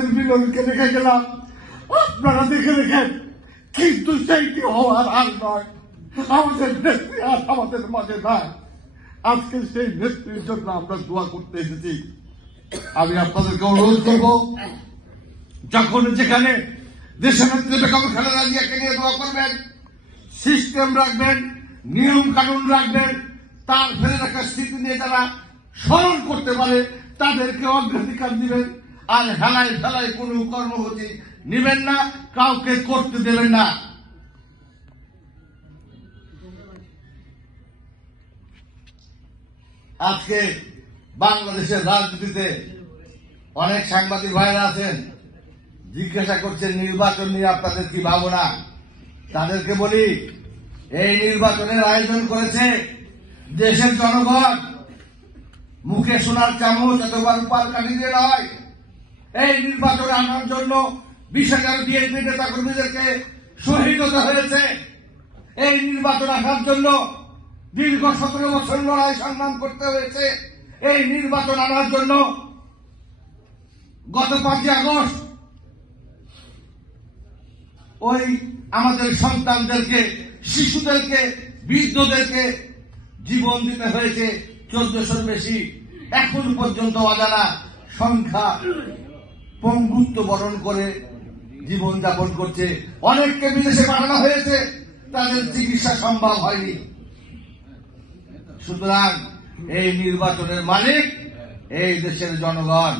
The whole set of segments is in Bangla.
আমাদের মিলনকে রেখে গেলাম, আপনারা দেখে রেখেন। কিন্তু সেইটি হওয়ার আর নয়, আমাদের নেত্রী আর আমাদের মাঝে নাই। আজকে সেই নেত্রীর জন্য আমরা দোয়া করতে এসেছি। আমি আপনাদেরকে অনুরোধ করব, যখন যেখানে দেশের নেত্রী বেগম খালেদা জিয়াকে নিয়ে দোয়া করবেন, সিস্টেম রাখবেন, নিয়ম কানুন রাখবেন, তার ফেলে রাখা স্মৃতি নিয়ে যারা স্মরণ করতে পারে তাদেরকে অগ্রাধিকার দিবেন। আর হেলায় ফেলায় কোনো কর্মসূচি নিবেন না, কাউকে করতে দেবেন না। আজকে বাংলাদেশের রাজনীতিতে অনেক সাংবাদিক ভাইরা আছেন, জিজ্ঞাসা করছেন নির্বাচন নিয়ে আপনাদের কি ভাবনা। তাদেরকে বলি, এই নির্বাচনের আয়োজন করেছে দেশের জনগণ। মুখে সোনার চামচ অথবা রূপার কাঠি দিয়ে নয়। এই নির্বাচন আনার জন্য 20,000 বিএনপি নেতা কর্মীদেরকে শহীদ হতে হয়েছে। এই নির্বাচন আসার জন্য দীর্ঘ 17 বছর লড়াই সংগ্রাম করতে হয়েছে। এই নির্বাচন আনার জন্য গত 5 আগস্ট ওই আমাদের সন্তানদেরকে, শিশুদেরকে, বৃদ্ধদেরকে জীবন দিতে হয়েছে 1400-র বেশি। এখন পর্যন্ত অজানা সংখ্যা পঙ্গুত্ব বরণ করে জীবন যাপন করছে। অনেককে বিদেশে পাঠানো হয়েছে, তাদের চিকিৎসা সম্ভব হয়নি। সুতরাং এই নির্বাচনের মালিক এই দেশের জনগণ।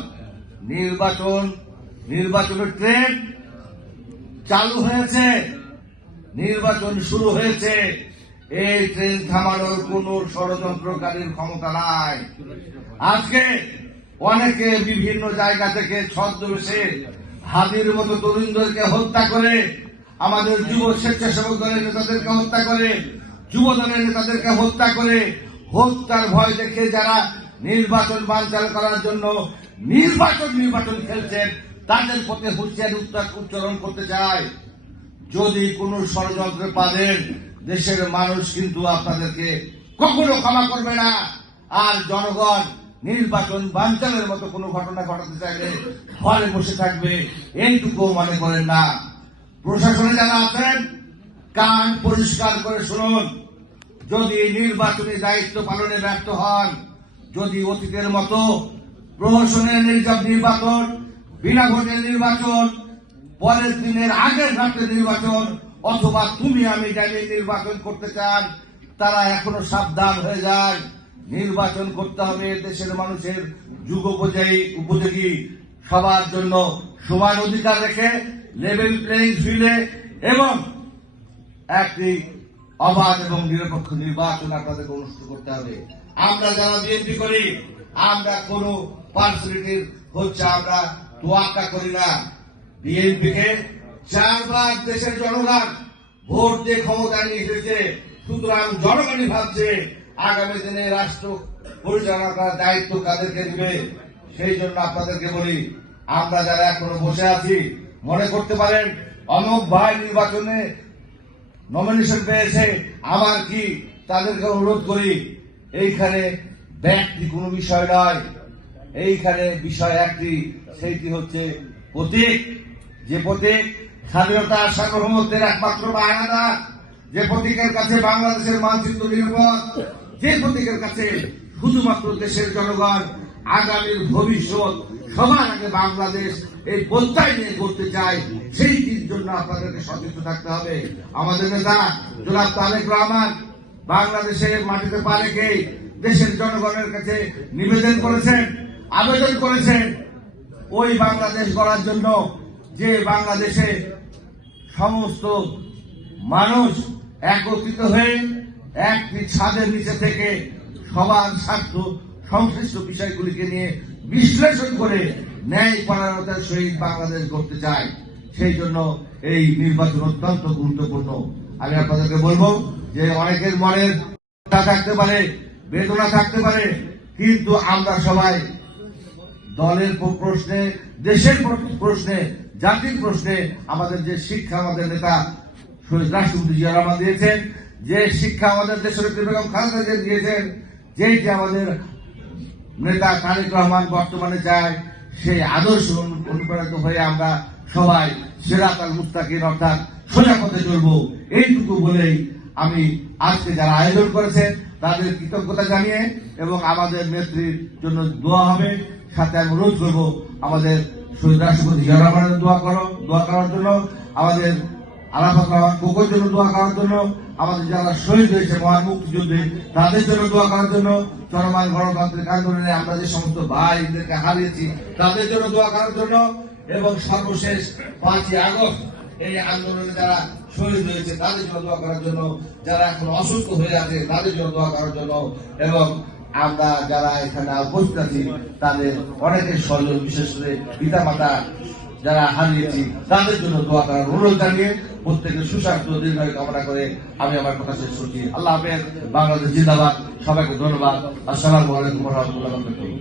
নির্বাচনের ট্রেন চালু হয়েছে, নির্বাচন শুরু হয়েছে। এই ট্রেন থামানোর কোন ষড়যন্ত্রকারীর ক্ষমতা নাই। আজকে অনেকে বিভিন্ন জায়গা থেকে ছদ্মবেশে হাদির মতো তরুণদেরকে হত্যা করে, আমাদের যুব স্বেচ্ছাসেবক দলের নেতাদেরকে হত্যা করে, যুব দলের নেতাদেরকে হত্যা করে, হত্যার ভয় দেখে যারা নির্বাচন বানচাল করার জন্য নির্বাচন খেলছেন, তাদের পথে হুঁশিয়ারি উচ্চারণ করতে চায়। যদি কোন ষড়যন্ত্রে পাবেন, দেশের মানুষ কিন্তু আপনাদেরকে কখনো ক্ষমা করবে না। আর জনগণ নির্বাচন বানচালের মতো কোনো ঘটনা ঘটাতে চাইলে ঘরে বসে থাকবে, এইটুকু মনে করেন না। প্রশাসনে যারা আছেন, কান পরিষ্কার করে শুনুন। যদি নির্বাচনী দায়িত্ব পালনে ব্যর্থ হন, যদি অতীতের মতো প্রহসনের নির্বাচন, বিনা ভোটের নির্বাচন, পরের দিনের আগের রাতের নির্বাচন, অথবা তুমি আমি জানি নির্বাচন করতে চান, তারা এখনো সাবধান হয়ে যায়। নির্বাচন করতে হবে দেশের মানুষের উপযোগী, সবার জন্য সমান অধিকার রেখে লেভেল প্লেইং ফিল্ডে এবং একটি অবাধ এবং নিরপেক্ষ নির্বাচন আপনাদেরকে অনুষ্ঠিত করতে হবে। আমরা যারা বিএনপি করি, আমরা কোন পার্সোনালিটির আমরা তোয়াক্কা করি না। বিএনপিকে 4 বার দেশের জনগণ ভোট দিয়ে ক্ষমতায় নিয়ে এসেছে। সুতরাং জনগণই ভাবছে আগামী দিনে রাষ্ট্র পরিচালনা করার দায়িত্ব কাদেরকে দিবে। সেই জন্য আপনাদেরকে বলি, আমরা যারা এখনো বসে আছি, মনে করতে পারেন অমুক ভাই নির্বাচনে নমিনেশন পেয়েছে, আমার কি, তাদেরকে অনুরোধ করি, এইখানে ব্যক্তি কোনো বিষয় নয়। এইখানে বিষয় একটি, সেইটি হচ্ছে প্রতীক। যে প্রতীক স্বাধীনতা সার্বভৌমত্বের একমাত্র বাহানাদার, যে প্রতীকের কাছে বাংলাদেশের মানচিত্র নিরাপদ, যে প্রতীকের কাছে শুধুমাত্র দেশের জনগণ আগামীর ভবিষ্যৎ সবার আগে বাংলাদেশ এই প্রত্যয় নিয়ে করতে চায়, সেইটির জন্য আপনাদেরকে সচেতন থাকতে হবে। আমাদের নেতা জনাব তারেক রহমান বাংলাদেশের মাটিতে পা রেখে দেশের জনগণের কাছে নিবেদন করেছেন, আবেদন করেছেন ওই বাংলাদেশ গড়ার জন্য, যে বাংলাদেশে সমস্ত মানুষ একত্রিত হয়ে একটি ছাদের নিচে থেকে সবার স্বার্থ সংশ্লিষ্ট বিষয়গুলিকে নিয়ে বিশ্লেষণ করে ন্যায় পরায়ণতার সহিত বাংলাদেশ গড়তে চায়। সেই জন্য এই নির্বাচন অত্যন্ত গুরুত্বপূর্ণ। আমি আপনাদেরকে বলবো যে অনেকের মনের থাকতে পারে, বেদনা থাকতে পারে, কিন্তু আমরা সবাই দলের প্রশ্নে, দেশের প্রশ্নে, জাতির প্রশ্নে আমাদের যে শিক্ষা আমাদের নেতা রাষ্ট্রপতি জিয়া রহমান দিয়েছেন, যে শিক্ষা আমাদের দেশের বেগম খালেদা জিয়া দিয়েছেন, যেটি আমাদের নেতা তারেক রহমান বর্তমানে চায়, সেই আদর্শ অনুপ্রাণিত হয়ে আমরা সবাই সিরাতাল মুস্তাকিম অর্থাৎ সোজা পথে চলবো। এইটুকু বলেই আমি আজকে যারা আয়োজন করেছে তাদের কৃতজ্ঞতা জানিয়ে এবং আমাদের নেত্রীর জন্য দোয়া হবে, সাথে আমি অনুরোধ করবো আমাদের শহীদ রাষ্ট্রপতি জিয়া রহমানের দোয়া করার জন্য, আমাদের আরাফাত রহমান কোকোর জন্য দোয়া করার জন্য, আমাদের যারা শহীদ হয়েছে মহান মুক্তিযুদ্ধে তাদের জন্য দোয়া করার জন্য, চলমান গণতান্ত্রিক আন্দোলনে আমরা যে সমস্ত ভাইদেরকে হারিয়েছি তাদের জন্য দোয়া করার জন্য, এবং সর্বশেষ 5ই আগস্ট এই আন্দোলনে যারা শহীদ হয়েছে তাদের জন্য দোয়া করার জন্য, যারা এখন অসুস্থ হয়ে আছে তাদের জন্য দোয়া করার জন্য, এবং আমরা যারা এখানে উপস্থিত আছি তাদের অনেকের স্বজন বিশেষ করে পিতা মাতা যারা হারিয়েছি তাদের জন্য দোয়া করার অনুরোধ জানিয়ে প্রত্যেকের সুস্বাস্থ্য দীর্ঘায়ু কামনা করে আমি আমার কথা শেষ করছি। আল্লাহ হাফেজ। বাংলাদেশ জিন্দাবাদ। সবাইকে ধন্যবাদ। আসসালামু আলাইকুম ওয়া রাহমাতুল্লাহি ওয়া বারাকাতুহু।